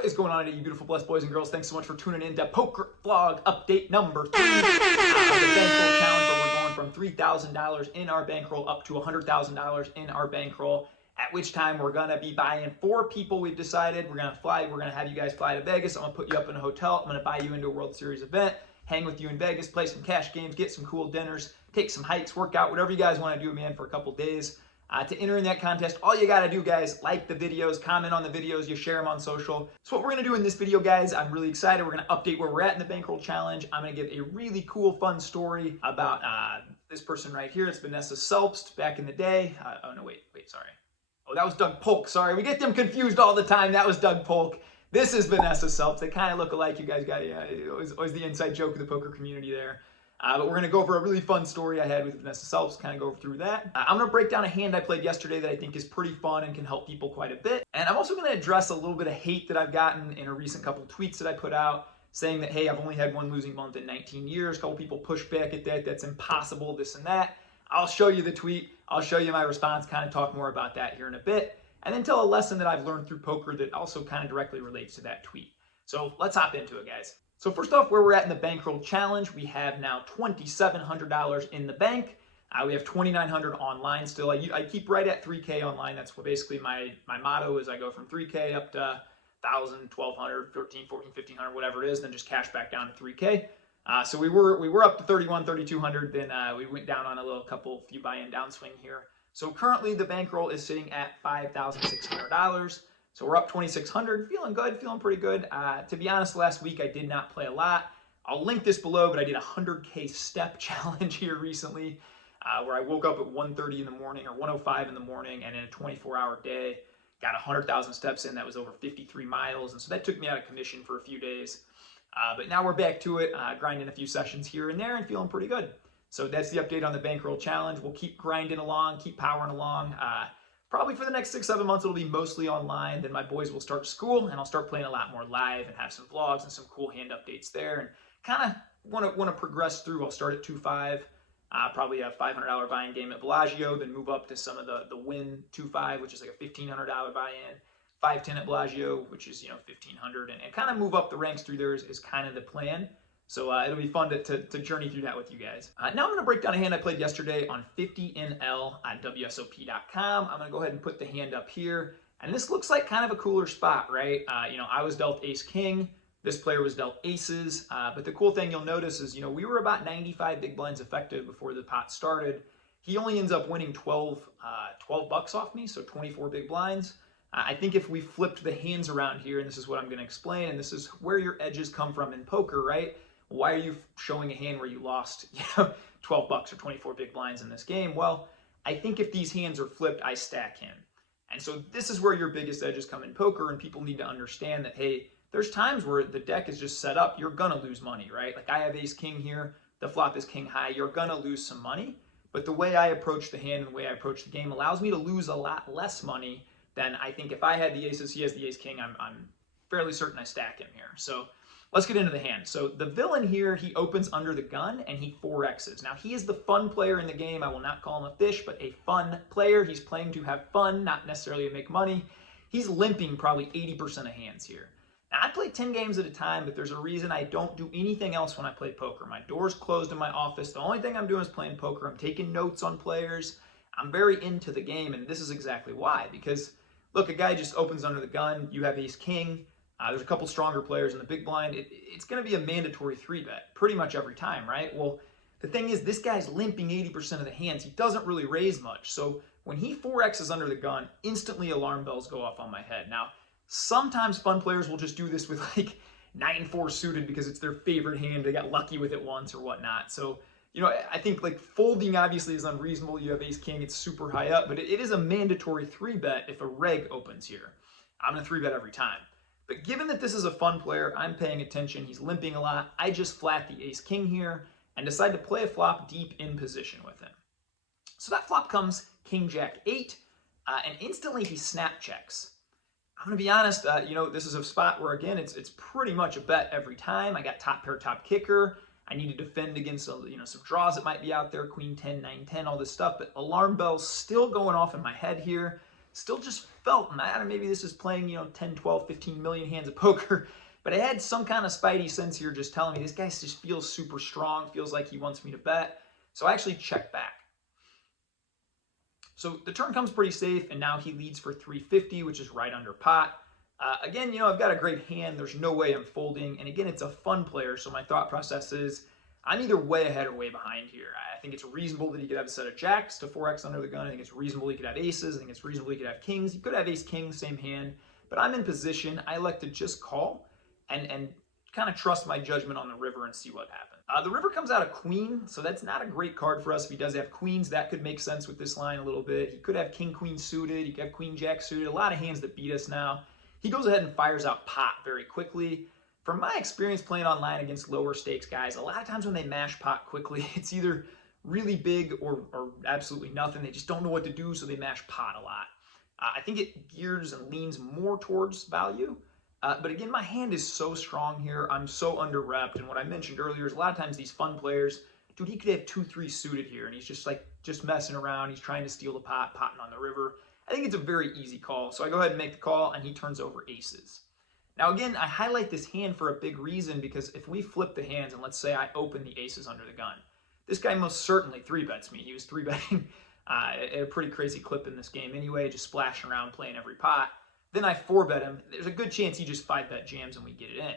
What is going on today, you beautiful blessed boys and girls? Thanks so much for tuning in to Poker Vlog Update number 3 of the bankroll challenge, where we're going from $3,000 in our bankroll up to $100,000 in our bankroll, at which time we're going to be buying 4 people. We've decided we're going to have you guys fly to Vegas. I'm going to put you up in a hotel. I'm going to buy you into a World Series event, hang with you in Vegas, play some cash games, get some cool dinners, take some hikes, work out, whatever you guys want to do, man, for a couple days. To enter in that contest, all you got to do, guys, like the videos, comment on the videos, you share them on social. So what we're going to do in this video, guys, I'm really excited. We're going to update where we're at in the bankroll challenge. I'm going to give a really cool, fun story about this person right here. It's Vanessa Selbst back in the day. Oh, no, wait, sorry. Oh, that was Doug Polk. Sorry, we get them confused all the time. That was Doug Polk. This is Vanessa Selbst. They kind of look alike. You guys got it. It was always the inside joke of the poker community there. But we're going to go over a really fun story I had with Vanessa Selbst, kind of go through that. I'm going to break down a hand I played yesterday that I think is pretty fun and can help people quite a bit. And I'm also going to address a little bit of hate that I've gotten in a recent couple tweets that I put out, saying that, hey, I've only had one losing month in 19 years. A couple people push back at that. That's impossible, this and that. I'll show you the tweet. I'll show you my response, kind of talk more about that here in a bit. And then tell a lesson that I've learned through poker that also kind of directly relates to that tweet. So let's hop into it, guys. So first off, where we're at in the bankroll challenge, we have now $2,700 in the bank. We have $2,900 online still. I keep right at 3K online. That's what basically my motto is. I go from 3K up to 1,000, 1,200, 13, 14, 1,500, whatever it is, then just cash back down to 3K. So we were up to 31, 3,200. Then we went down on a few buy-in downswing here. So currently the bankroll is sitting at $5,600. So we're up 2,600, feeling good, feeling pretty good. To be honest, last week I did not play a lot. I'll link this below, but I did a 100K step challenge here recently, where I woke up at 1:30 in the morning or 1:05 in the morning, and in a 24-hour day, got 100,000 steps in. That was over 53 miles, and so that took me out of commission for a few days. But now we're back to it, grinding a few sessions here and there and feeling pretty good. So that's the update on the bankroll challenge. We'll keep grinding along, keep powering along. Probably for the next 6-7 months, it'll be mostly online. Then my boys will start school, and I'll start playing a lot more live and have some vlogs and some cool hand updates there. And kind of want to progress through. I'll start at 2.5, probably a $500 buy-in game at Bellagio, then move up to some of the Win 2.5, which is like a $1,500 buy-in, 5.10 at Bellagio, which is $1,500, and kind of move up the ranks through there is kind of the plan. So it'll be fun to journey through that with you guys. Now I'm going to break down a hand I played yesterday on 50NL on WSOP.com. I'm going to go ahead and put the hand up here. And this looks like kind of a cooler spot, right? I was dealt ace-king. This player was dealt aces. But the cool thing you'll notice is, we were about 95 big blinds effective before the pot started. He only ends up winning 12 bucks off me, so 24 big blinds. I think if we flipped the hands around here, and this is what I'm going to explain, and this is where your edges come from in poker, right? Why are you showing a hand where you lost 12 bucks or 24 big blinds in this game? Well, I think if these hands are flipped, I stack him. And so this is where your biggest edges come in poker, and people need to understand that, hey, there's times where the deck is just set up, you're going to lose money, right? Like I have ace-king here, the flop is king high, you're going to lose some money. But the way I approach the hand and the way I approach the game allows me to lose a lot less money than I think if I had the aces, he has the ace-king, I'm fairly certain I stack him here. So let's get into the hand. So the villain here, he opens under the gun and he 4Xs. Now he is the fun player in the game. I will not call him a fish, but a fun player. He's playing to have fun, not necessarily to make money. He's limping probably 80% of hands here. Now I play 10 games at a time, but there's a reason I don't do anything else when I play poker. My door's closed in my office. The only thing I'm doing is playing poker. I'm taking notes on players. I'm very into the game, and this is exactly why. Because look, a guy just opens under the gun. You have ace-king. There's a couple stronger players in the big blind. It's going to be a mandatory 3-bet pretty much every time, right? Well, the thing is, this guy's limping 80% of the hands. He doesn't really raise much. So when he 4Xs under the gun, instantly alarm bells go off on my head. Now, sometimes fun players will just do this with like 9-4 suited because it's their favorite hand. They got lucky with it once or whatnot. So, I think like folding obviously is unreasonable. You have ace-king, it's super high up, but it is a mandatory 3-bet if a reg opens here. I'm going to 3-bet every time. But given that this is a fun player, I'm paying attention, he's limping a lot, I just flat the ace-king here and decide to play a flop deep in position with him. So that flop comes king-jack-8, and instantly he snap checks. I'm going to be honest, this is a spot where, again, it's pretty much a bet every time. I got top pair, top kicker. I need to defend against some draws that might be out there, queen 10, 9, 10, all this stuff. But alarm bells still going off in my head here. still just felt, man, maybe this is playing, 10, 12, 15 million hands of poker, but I had some kind of spidey sense here just telling me this guy just feels super strong, feels like he wants me to bet. So I actually checked back. So the turn comes pretty safe, and now he leads for 350, which is right under pot. Again, I've got a great hand. There's no way I'm folding. And again, it's a fun player, so my thought process is I'm either way ahead or way behind here. I think it's reasonable that he could have a set of jacks to 4x under the gun. I think it's reasonable he could have aces. I think it's reasonable he could have kings. He could have ace-king, same hand. But I'm in position. I like to just call and kind of trust my judgment on the river and see what happens. The river comes out a queen, so that's not a great card for us. If he does have queens, that could make sense with this line a little bit. He could have king-queen suited. He could have queen-jack suited. A lot of hands that beat us now. He goes ahead and fires out pot very quickly. From my experience playing online against lower stakes guys, a lot of times when they mash pot quickly, it's either really big or absolutely nothing. They just don't know what to do, so they mash pot a lot. I think it gears and leans more towards value. But again, my hand is so strong here. I'm so under-repped. And what I mentioned earlier is a lot of times these fun players, dude, he could have 2-3 suited here, and he's just messing around. He's trying to steal the pot, potting on the river. I think it's a very easy call. So I go ahead and make the call, and he turns over aces. Now, again, I highlight this hand for a big reason, because if we flip the hands, and let's say I open the aces under the gun, this guy most certainly 3-bets me. He was 3-betting at a pretty crazy clip in this game anyway, just splashing around, playing every pot. Then I 4-bet him. There's a good chance he just 5-bet jams and we get it in.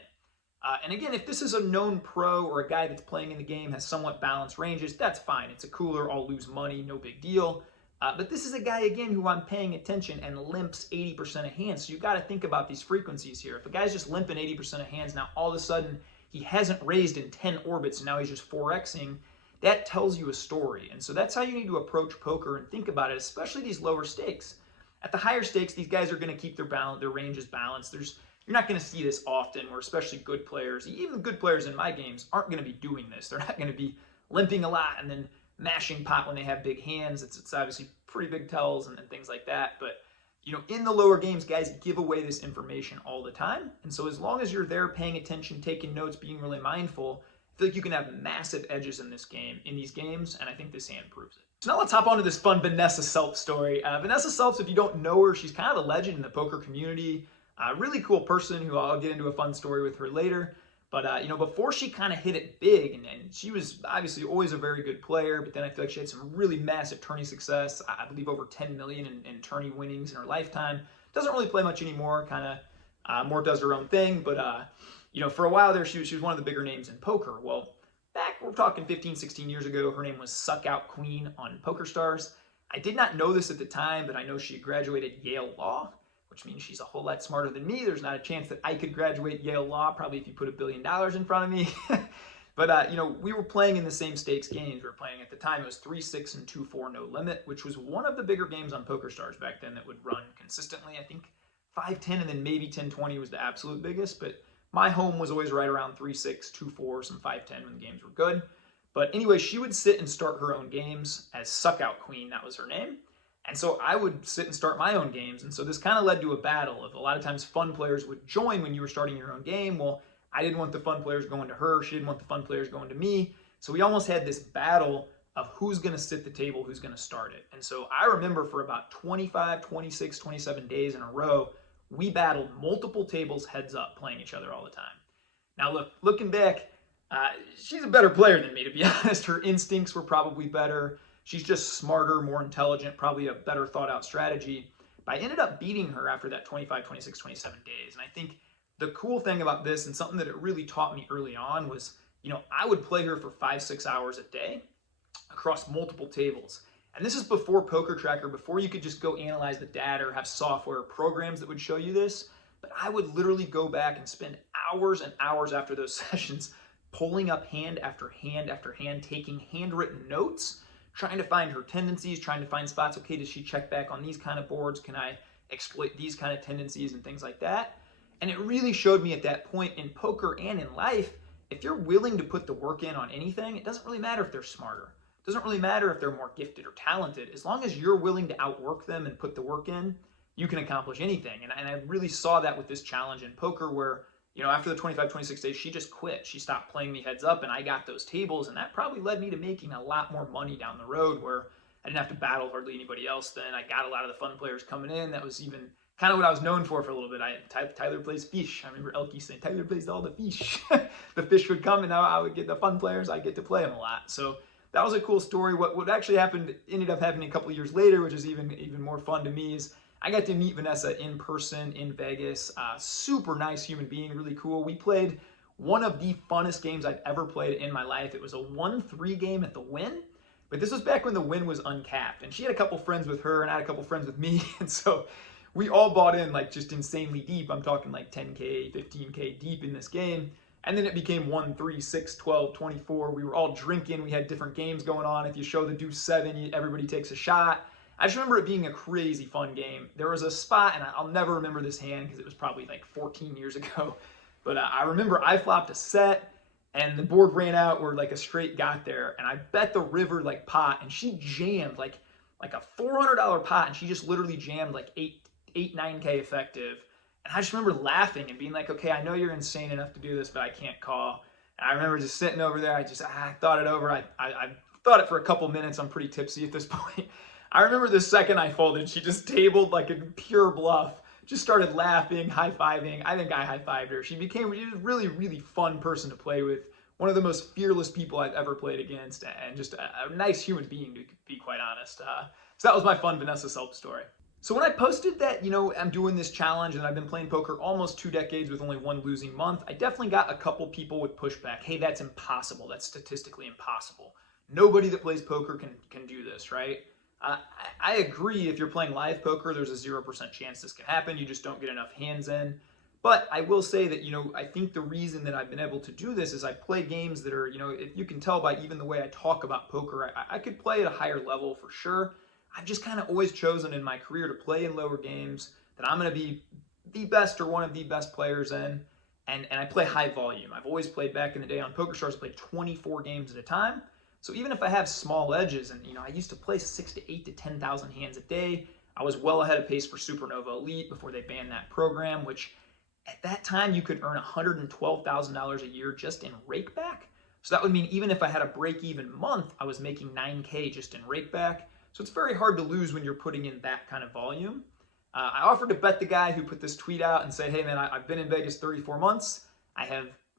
And again, if this is a known pro or a guy that's playing in the game, has somewhat balanced ranges, that's fine. It's a cooler, I'll lose money, no big deal. But this is a guy, again, who I'm paying attention and limps 80% of hands. So you've got to think about these frequencies here. If a guy's just limping 80% of hands, now all of a sudden he hasn't raised in 10 orbits and now he's just 4xing, that tells you a story. And so that's how you need to approach poker and think about it, especially these lower stakes. At the higher stakes, these guys are going to keep their ranges balanced. You're not going to see this often, where especially good players, even good players in my games, aren't going to be doing this. They're not going to be limping a lot and then mashing pot when they have big hands. It's obviously pretty big tells and things like that. But in the lower games, guys give away this information all the time. And so as long as you're there paying attention, taking notes, being really mindful, I feel like you can have massive edges in these games, and I think this hand proves it. So now let's hop onto this fun Vanessa Selbst story. Vanessa Selbst, if you don't know her, she's kind of a legend in the poker community. Really cool person who I'll get into a fun story with her later. But, before she kind of hit it big, and she was obviously always a very good player, but then I feel like she had some really massive tourney success. I believe over 10 million in tourney winnings in her lifetime. Doesn't really play much anymore, kind of more does her own thing. But, for a while there, she was one of the bigger names in poker. Well, back, we're talking 15, 16 years ago, her name was Suck Out Queen on PokerStars. I did not know this at the time, but I know she graduated Yale Law, which means she's a whole lot smarter than me. There's not a chance that I could graduate Yale Law, probably if you put $1 billion in front of me. But, we were playing in the same stakes games. We were playing at the time, it was 3-6 and 2-4 no limit, which was one of the bigger games on PokerStars back then that would run consistently. I think 5-10 and then maybe 10-20 was the absolute biggest, but my home was always right around 3-6, 2-4, some 5-10 when the games were good. But anyway, she would sit and start her own games as Suck Out Queen, that was her name. And so I would sit and start my own games. And so this kind of led to a battle of a lot of times fun players would join when you were starting your own game. Well, I didn't want the fun players going to her. She didn't want the fun players going to me. So we almost had this battle of who's going to sit the table, who's going to start it. And so I remember for about 25, 26, 27 days in a row, we battled multiple tables heads up, playing each other all the time. Now, looking back, she's a better player than me, to be honest. Her instincts were probably better. She's just smarter, more intelligent, probably a better thought out strategy. But I ended up beating her after that 25, 26, 27 days. And I think the cool thing about this, and something that it really taught me early on, was, I would play her for 5-6 hours a day across multiple tables. And this is before Poker Tracker, before you could just go analyze the data or have software or programs that would show you this. But I would literally go back and spend hours and hours after those sessions pulling up hand after hand after hand, taking handwritten notes, trying to find her tendencies, trying to find spots. Okay, does she check back on these kind of boards? Can I exploit these kind of tendencies and things like that? And it really showed me at that point in poker and in life, if you're willing to put the work in on anything, it doesn't really matter if they're smarter. It doesn't really matter if they're more gifted or talented. As long as you're willing to outwork them and put the work in, you can accomplish anything. And I really saw that with this challenge in poker where, after the 25, 26 days, she just quit. She stopped playing me heads up and I got those tables, and that probably led me to making a lot more money down the road where I didn't have to battle hardly anybody else then. I got a lot of the fun players coming in. That was even kind of what I was known for a little bit. Tyler plays fish. I remember Elkie saying, Tyler plays all the fish. The fish would come, and I would get the fun players. I'd get to play them a lot. So that was a cool story. What actually happened, ended up happening a couple of years later, which is even more fun to me, is I got to meet Vanessa in person in Vegas. Super nice human being, really cool. We played one of the funnest games I've ever played in my life. It was a 1-3 game at the Wynn, but this was back when the Wynn was uncapped. And she had a couple friends with her, and I had a couple friends with me. And so we all bought in like just insanely deep. I'm talking like 10K, 15K deep in this game. And then it became 1, 3, 6, 12, 24. We were all drinking. We had different games going on. If you show the deuce 7, everybody takes a shot. I just remember it being a crazy fun game. There was a spot, and I'll never remember this hand because it was probably like 14 years ago. But I remember I flopped a set, and the board ran out where like a straight got there. And I bet the river like pot, and she jammed like a $400 pot, and she just literally jammed like 9K effective. And I just remember laughing and being like, okay, I know you're insane enough to do this, but I can't call. And I remember just sitting over there. I thought it over. I thought it for a couple minutes. I'm pretty tipsy at this point. I remember the second I folded, she just tabled like a pure bluff. Just started laughing, high-fiving. I think I high-fived her. She was a really, really fun person to play with. One of the most fearless people I've ever played against, and just a nice human being, to be quite honest. So that was my fun Vanessa Selbst story. So when I posted that, I'm doing this challenge and I've been playing poker almost 2 decades with only 1 losing month, I definitely got a couple people with pushback. Hey, that's impossible. That's statistically impossible. Nobody that plays poker can do this, right? I agree. If you're playing live poker, there's a 0% chance this can happen. You just don't get enough hands in. But I will say that, I think the reason that I've been able to do this is I play games that are, if you can tell by even the way I talk about poker, I could play at a higher level for sure. I've just kind of always chosen in my career to play in lower games that I'm going to be the best or one of the best players in. And I play high volume. I've always played back in the day on PokerStars, I played 24 games at a time. So even if I have small edges, and I used to play 6 to 8 to 10,000 hands a day, I was well ahead of pace for Supernova Elite before they banned that program, which at that time you could earn $112,000 a year just in rakeback. So that would mean even if I had a break-even month, I was making 9K just in rakeback. So it's very hard to lose when you're putting in that kind of volume. I offered to bet the guy who put this tweet out and said, hey man, I've been in Vegas 34 months.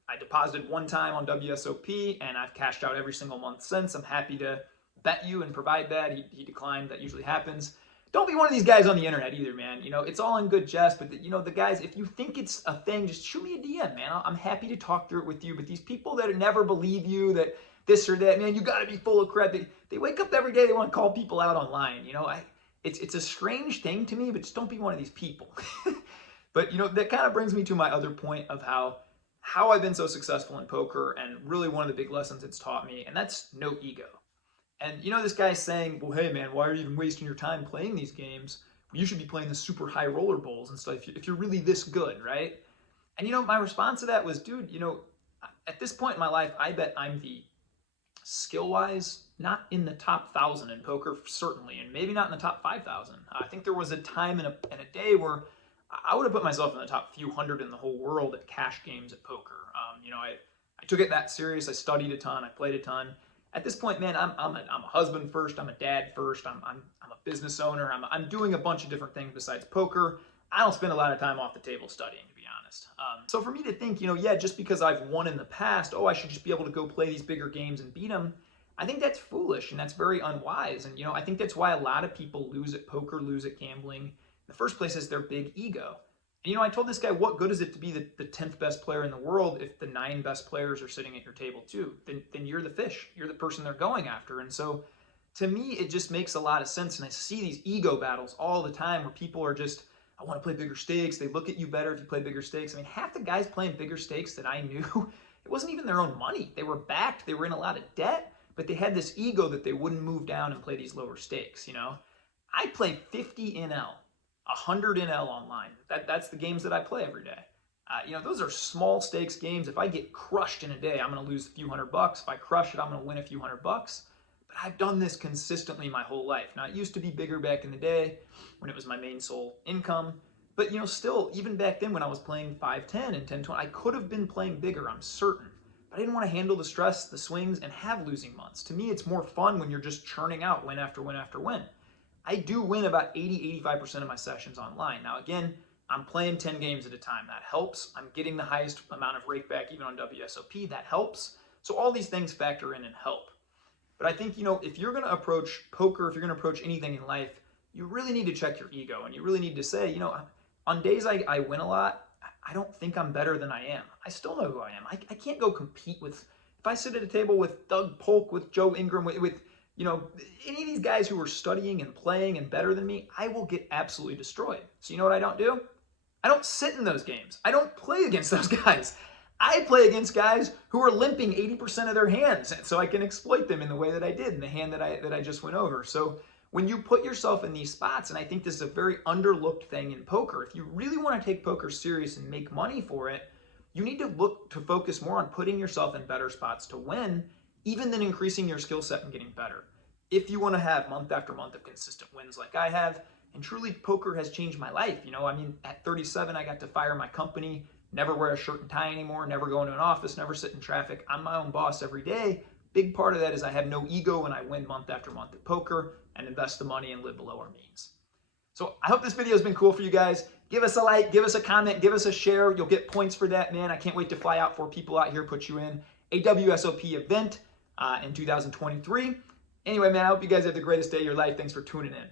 I deposited 1 time on WSOP, and I've cashed out every single month since. I'm happy to bet you and provide that. He declined. That usually happens. Don't be one of these guys on the internet either, man. It's all in good jest, but the guys, if you think it's a thing, just shoot me a DM, man. I'm happy to talk through it with you. But these people that never believe you, that this or that, man, you got to be full of crap. They wake up every day, they want to call people out online. It's a strange thing to me, but just don't be one of these people. But that kind of brings me to my other point of how I've been so successful in poker, and really one of the big lessons it's taught me, and that's no ego. And this guy's saying, well, hey man, why are you even wasting your time playing these games? Well, you should be playing the super high roller bowls and stuff if you're really this good, right? And my response to that was, dude, at this point in my life, I bet I'm the skill-wise not in the top 1,000 in poker, certainly, and maybe not in the top 5,000. I think there was a time in a day where I would have put myself in the top few hundred in the whole world at cash games at poker. I took it that serious. I studied a ton. I played a ton. At this point, man, I'm a husband first. I'm a dad first. I'm a business owner. I'm doing a bunch of different things besides poker. I don't spend a lot of time off the table studying, to be honest. So for me to think, yeah, just because I've won in the past, I should just be able to go play these bigger games and beat them. I think that's foolish and that's very unwise. And I think that's why a lot of people lose at poker, lose at gambling. In the first place is their big ego. And I told this guy, what good is it to be the 10th best player in the world if the 9 best players are sitting at your table too? Then you're the fish. You're the person they're going after. And so to me, it just makes a lot of sense. And I see these ego battles all the time where people are just, I want to play bigger stakes. They look at you better if you play bigger stakes. I mean, half the guys playing bigger stakes that I knew, it wasn't even their own money. They were backed. They were in a lot of debt, but they had this ego that they wouldn't move down and play these lower stakes. I play 50 NL. 100 NL online. That's the games that I play every day. Those are small stakes games. If I get crushed in a day, I'm going to lose a few $100. If I crush it, I'm going to win a few $100. But I've done this consistently my whole life. Now, it used to be bigger back in the day when it was my main sole income. But, still, even back then when I was playing 5-10 and 10-20, I could have been playing bigger, I'm certain. but I didn't want to handle the stress, the swings, and have losing months. To me, it's more fun when you're just churning out win after win after win. I do win about 80-85% of my sessions online. Now, again, I'm playing 10 games at a time. That helps. I'm getting the highest amount of rake back even on WSOP. That helps. So all these things factor in and help. But I think, if you're going to approach poker, if you're going to approach anything in life, you really need to check your ego, and you really need to say, on days I win a lot, I don't think I'm better than I am. I still know who I am. I can't go compete with, if I sit at a table with Doug Polk, with Joe Ingram, with any of these guys who are studying and playing and better than me, I will get absolutely destroyed. So you know what I don't do? I don't sit in those games. I don't play against those guys. I play against guys who are limping 80% of their hands, so I can exploit them in the way that I did in the hand that I just went over. So when you put yourself in these spots, and I think this is a very underlooked thing in poker, if you really want to take poker serious and make money for it, you need to look to focus more on putting yourself in better spots to win, even than increasing your skill set and getting better. If you want to have month after month of consistent wins like I have, and truly poker has changed my life. At 37, I got to fire my company, never wear a shirt and tie anymore, never go into an office, never sit in traffic. I'm my own boss every day. Big part of that is I have no ego and I win month after month at poker and invest the money and live below our means. So I hope this video has been cool for you guys. Give us a like, give us a comment, give us a share. You'll get points for that, man. I can't wait to fly out 4 people out here, put you in a WSOP event in 2023. Anyway, man, I hope you guys have the greatest day of your life. Thanks for tuning in.